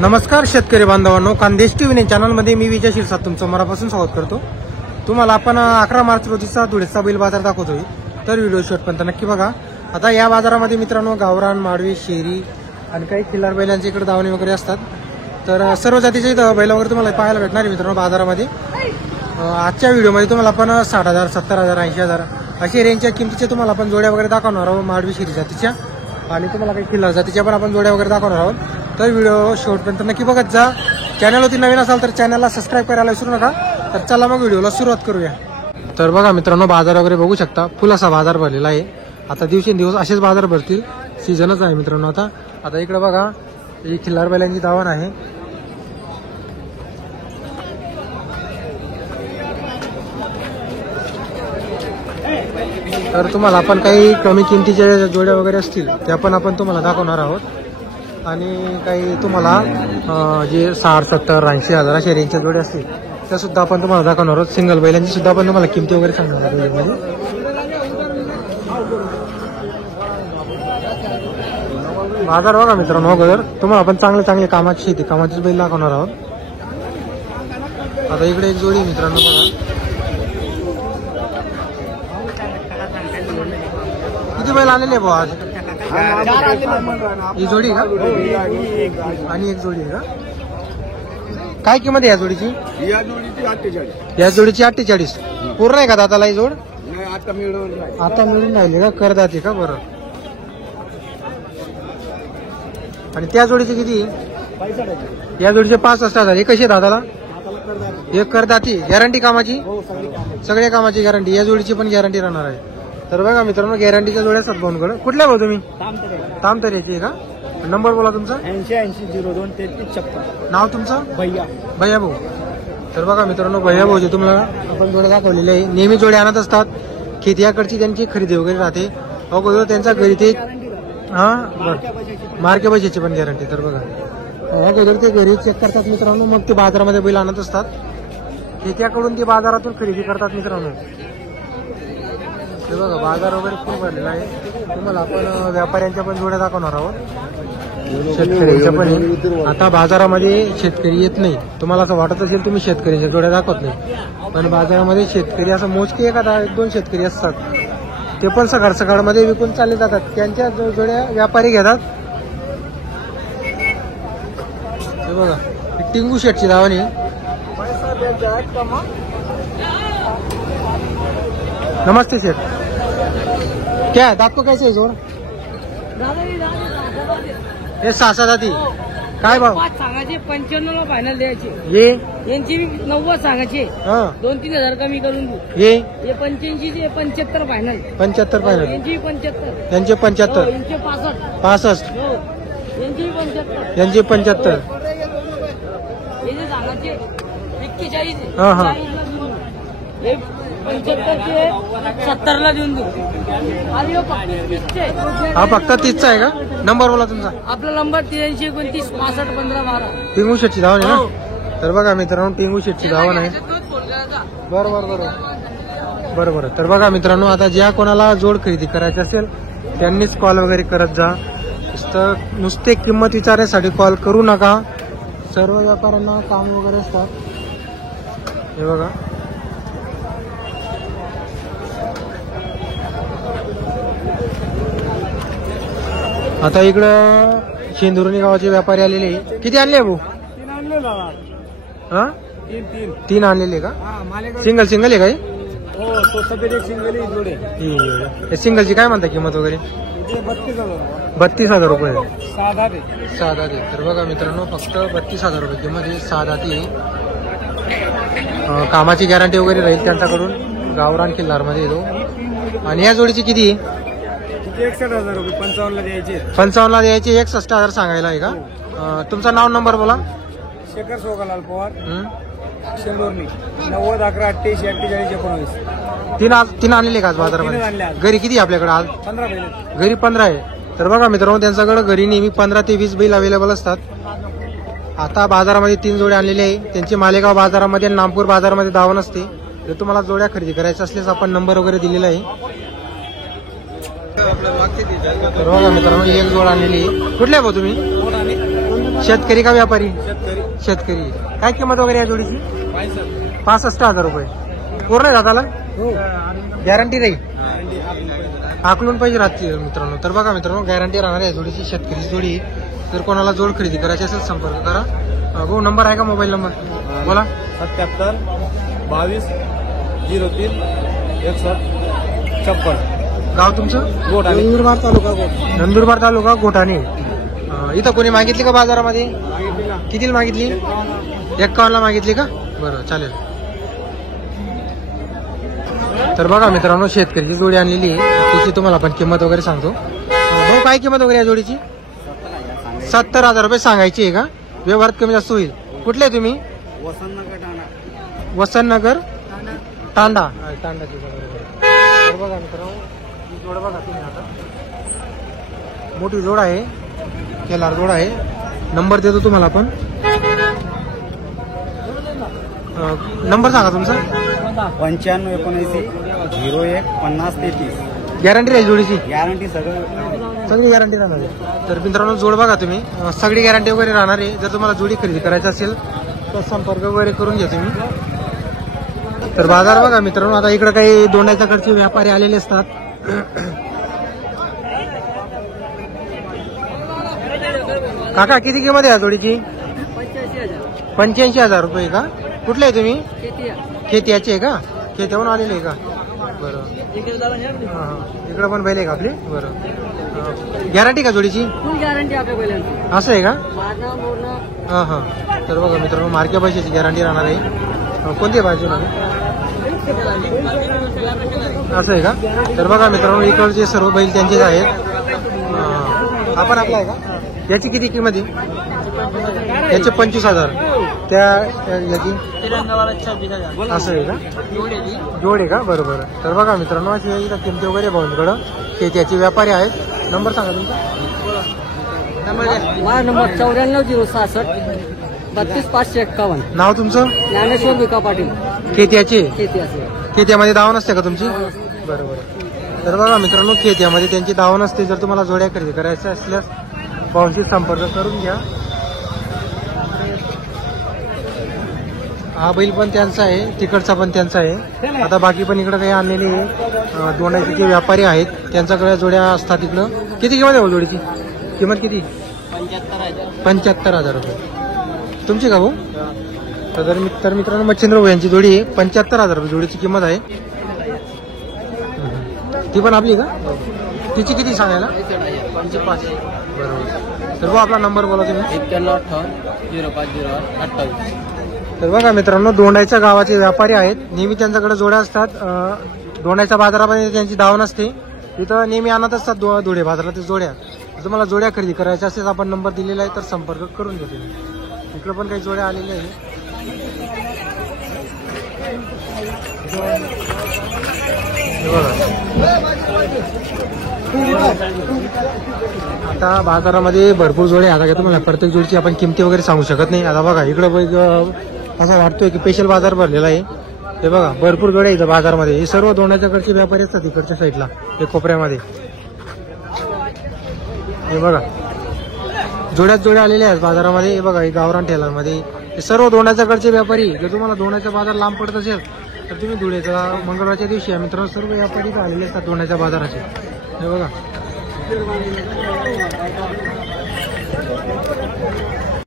नमस्कार शेतकरी बांधवांनो, खानदेश टीव्ही चॅनलमध्ये मी विजय शिरसाट तुमचं मनापासून स्वागत करतो। तुम्हाला आपण 11 मार्च रोजीचा धुळेचा बैल बाजार दाखवतोय, तर व्हिडिओ शेवटपर्यंत नक्की बघा। आता या बाजारामध्ये मित्रांनो गावरान, माडवी, शेरी आणि काही खिल्लार बैलांची इकडे दावणी वगैरे असतात। तर सर्व जातीचे बैल वगैरे तुम्हाला पाहायला भेटणार आहे मित्रांनो बाजारामध्ये। आजच्या व्हिडिओमध्ये तुम्हाला आपण 60,000, 70,000, 80,000 अशी रेंजच्या किमतीचे तुम्हाला आपण जोड्या वगैरे दाखवणार आहोत, माडवी शेरी जातीच्या, आणि तुम्हाला काही खिल्लार जातीच्या पण आपण जोड्या वगैरे दाखवणार आहोत। तर व्हिडिओ शेवटपर्यंत नक्की बघत जा। चॅनलवरती नवीन असाल तर चॅनलला सबस्क्राईब करायला विसरू नका। तर चला मग व्हिडिओला सुरुवात करूया। तर बघा मित्रांनो, बाजार वगैरे बघू शकता, फुल असा बाजार भरलेला आहे। आता दिवसेंदिवस असेच बाजार भरतील, सीझनच आहे मित्रांनो। आता इकडे बघा, ही खिल्लार बैलांची दावण आहे। तर तुम्हाला आपण काही कमी किमतीच्या जोड्या वगैरे असतील त्या पण आपण तुम्हाला दाखवणार आहोत, आणि काही तुम्हाला जे 60, 70, 80,000 अशा रेंजच्या जोड्या असतील त्या सुद्धा आपण तुम्हाला दाखवणार आहोत। सिंगल बैलांची सुद्धा आपण तुम्हाला किमती वगैरे सांगणार आहोत। बाजार बघा मित्रांनो, अगोदर तुम्हाला आपण चांगले चांगले कामाची शेती कामाचीच बैल दाखवणार आहोत। आता इकडे एक जोडी मित्रांनो बघा, किती बैल आलेले भाऊ आज? ही जोडी का आणि एक जोडी आहे का? काय किंमत आहे या जोडीची? या जोडीची 48 पूर्ण आहे का दाताला ही जोड? आता मिळून राहिली का? करदाती का? बरं. आणि त्या जोडीची किती? या जोडीचे 65,000। हे कशी दादाला? एक करदाती, गॅरंटी कामाची? सगळ्या कामाची गॅरंटी, या जोडीची पण गॅरंटी राहणार आहे। तर बघा मित्रांनो, गॅरंटीच्या जोड्या असतात भाऊंकडे। कुठल्या भाऊ तुम्ही? तामतऱ्याची आहे का? नंबर बोला तुमचा? 8080023356। नाव तुमचं? भैया भाऊ। तर बघा मित्रांनो, भैया भाऊचे तुम्हाला आपण जोड्या दाखवलेले आहे। नेहमी जोड्या आणत असतात, खेतीयाकडची त्यांची खरेदी वगैरे राहते। अगोदर त्यांचा घरी ते मार्के पैशाची पण गॅरंटी। तर बघा, अगोदर ते घरी चेक करतात मित्रांनो, मग ते बाजारामध्ये बैल आणत असतात। खेतीयाकडून ते बाजारातून खरेदी करतात मित्रांनो। हे बघा, बाजार वगैरे खूप भरलेला आहे। तुम्हाला आपण व्यापाऱ्यांच्या पण जोड्या दाखवणार आहोत, शेतकऱ्यांच्या पण। आता बाजारामध्ये शेतकरी येत नाही, तुम्हाला असं वाटत असेल तुम्ही शेतकऱ्यांच्या जोड्या दाखवत नाही, पण बाजारामध्ये शेतकरी असं मोजके एखादा 1-2 शेतकरी असतात, ते पण सकाळ सकाळमध्ये विकून चालले जातात। त्यांच्या जोड्या व्यापारी घेतात। हे बघा, टिंगू शेटची दावणी। नमस्ते सेठ, क्या है दात को कैसे है जोड़? हे 6 दाती काय भाव? 5 सांगायचे, 95 फायनल द्यायचे। ये यांची 90 सांगायचे, 2-3 हजार कमी करून देऊ। ये 85 चे 75 फायनल। 75 फायनल। यांची 75, यांचे 75, यांचे 65, 65, यांची 75, यांचे 75, याचे सांगायचे 41। हा हा, हे 75 चे 70 ला देऊन देऊ। आणि हा फक्त 30 आहे का? नंबर बोला तुमचा? आपला नंबर 8329 65 15 12। टिंगू शेटची धावण आहे ना? तर बघा मित्रांनो, टिंगू शेटची धावण आहे। बरोबर। तर बघा मित्रांनो, आता ज्या कोणाला जोड खरेदी करायची असेल त्यांनीच कॉल वगैरे करत जा। नुसते किंमत विचारण्यासाठी कॉल करू नका, सर्व व्यापाऱ्यांना काम वगैरे असतात। हे बघा, आता इकडं शेंदुर्णी गावाचे व्यापारी आलेले। किती आणले भाऊ? 3 आणलेले का? सिंगल आहे का? सिंगलची काय म्हणता किंमत वगैरे? 32,000 रुपये। साधा दे। तर बघा मित्रांनो, फक्त 32,000 रुपये किंमत आहे। साधा ती कामाची गॅरंटी वगैरे राहील त्यांच्याकडून, गावरान किल्लारमध्ये येतो। आणि या जोडीची किती? 61,000 रुपये 55 ला द्यायचे। 55 ला द्यायचे, 61,000 सांगायला आहे का? तुमचं नाव नंबर बोला? शेखर सोगालाल पवार, शेंदुर्णी, 90 11 88 48 19। 3 आणलेले का आज बाजारामध्ये? घरी किती आपल्याकडे आज? 15 बैल। घरी 15 आहे। तर बघा मित्रांनो, त्यांच्याकडे घरी नेहमी 15 ते 20 बैल अवेलेबल असतात। आता बाजारामध्ये 3 जोडे आणलेले आहे। त्यांची मालेगाव बाजारामध्ये, नामपूर बाजारामध्ये दावण असते। जर तुम्हाला जोड्या खरेदी करायच्या असल्यास आपण नंबर वगैरे दिलेला आहे। तर बघा मित्रांनो, एक जोड आणलेली। कुठल्या भाऊ तुम्ही? शेतकरी का व्यापारी? शेतकरी. शेतकरी. काय किंमत वगैरे या जोडीची? 65,000 रुपये. पूर्ण दादाला गॅरंटी राहील, आकलून पाहिजे राहते मित्रांनो. तर बघा मित्रांनो, गॅरंटी राहणार आहे जोडीची, शेतकरी जोडी. जर कोणाला जोड खरेदी करायची असेल संपर्क करा. भाऊ नंबर आहे का, मोबाईल नंबर बोला? 77 22 03 61 56. गाव तुमचं? गोठाणे. नंदुरबार तालुका गोठाणे. इथं कोणी मागितली का बाजारामध्ये? कितीला मागितली? 51ला मागितली का? बरं चालेल. तर बघा मित्रांनो, शेतकरीची जोडी आणलेली आहे, त्याची तुम्हाला आपण किंमत वगैरे सांगतो. भाऊ काय किंमत वगैरे या जोडीची? 70,000 रुपये सांगायची आहे का? व्यवहारात कमी जास्त होईल. कुठले आहे तुम्ही? वसंतनगर तांडा. तांडाची तर बघा मित्रांनो, ही जोड बघा तुम्ही आता. मोठी जोड आहे, केलार जोड आहे. नंबर देतो तुम्हाला आपण. नंबर सांगा तुमचा. 95 79 01 50 33. गॅरंटी राहील जोडीची? गॅरंटी सगळी गॅरंटी राहणार आहे. तर मित्रांनो जोड बघा तुम्ही, सगळी गॅरंटी वगैरे राहणार आहे. जर तुम्हाला जोडी खरेदी करायची असेल तर संपर्क वगैरे करून घ्या तुम्ही. तर बाजार बघा मित्रांनो, आता इकडे काही दोंडाच्याकडचे व्यापारी आलेले असतात. काका किती किंमत आहे या जोडीची? 85,000 रुपये का? कुठले आहे तुम्ही? खेत्याचे आहे का? खेत्याहून आलेले आहे का? बरं. इकडे पण बैल आहे का आपली? बरं. गॅरंटी का जोडीची? गॅरंटी आपल्या बैलांची. असं आहे का? मारणं मोरणं. हां हां. तर बघा मित्रांनो, मार्के पैशाची गॅरंटी राहणार आहे. कोणते पाहिजे ना? असं आहे का? तर बघा मित्रांनो, इकडचे सर्व बैल त्यांचेच आहेत. आपण आपला आहे का? याची किती किंमत आहे? याचे 25,000. त्या याची? असं आहे का? जोड आहे का? बरोबर. तर बघा मित्रांनो, अशी इथं किमती वगैरे भाऊंकडं ते त्याचे व्यापारी आहेत. नंबर सांगा तुमचा. माझा नंबर 94 066 32 551. नाव तुमचं? ज्ञानेश्वर विका पाटील. खेत्याचे? किती असेल? खेत्यामध्ये दावा नसते का तुमची? बरोबर. तर बघा मित्रांनो, खेत्यामध्ये त्यांची दावा नसते. जर तुम्हाला जोड्या खरेदी करायच्या असल्यास भाऊंशी संपर्क करून घ्या. हा बैल पण त्यांचा आहे, तिकडचा पण त्यांचा आहे. आता बाकी पण इकडे काही आणलेले दोंडाचे जे व्यापारी आहेत त्यांच्याकडे जोड्या असतात इकडं. किती किंमत आहे जोडीची? किंमत किती? 75,000 रुपये. तुमची का भाऊ? तर मित्रांनो, मच्छिंद्र भाऊ यांची जोडी आहे. 75,000 रुपये जोडीची किंमत आहे. ती पण आपली का? तिची किती सांगायला? 55. बरोबर. तर भाऊ आपला नंबर बोला तुम्ही. 9158 तर बघा मित्रांनो, दोंडाच्या गावाचे व्यापारी आहेत. नेहमी त्यांच्याकडे जोड्या असतात. दोंडाच्या बाजारामध्ये त्यांची धाव नसते. तिथं नेहमी आणत असतात धुळे बाजारात जोड्या. तुम्हाला जोड्या खरेदी करायच्या असेल आपण नंबर दिलेला आहे, तर संपर्क करून घ्या तुम्ही. इकडे पण काही जोड्या आलेल्या आहेत. आता बाजारामध्ये भरपूर जोड्या आता तुम्हाला प्रत्येक जोडीची आपण किमती वगैरे सांगू शकत नाही. आता बघा इकडं असं वाटतोय की स्पेशल बाजार भरलेला आहे. हे बघा भरपूर जोड्या इथं बाजारमध्ये. हे सर्व दोंडाच्याकडचे व्यापारी असतात इकडच्या साईडला, हे कोपऱ्यामध्ये. हे बघा जोड्यात जोड्या आलेल्या आहेत बाजारामध्ये. हे बघा हे गावरान टेलरमध्ये हे सर्व दोंडाच्याकडचे व्यापारी. जर तुम्हाला दोंडाचा बाजार लांब पडत असेल तर तुम्ही धुळेचा मंगळवारच्या दिवशी आहे मित्रांनो, सर्व व्यापारी आलेले असतात दोंडाच्या बाजाराचे. हे बघा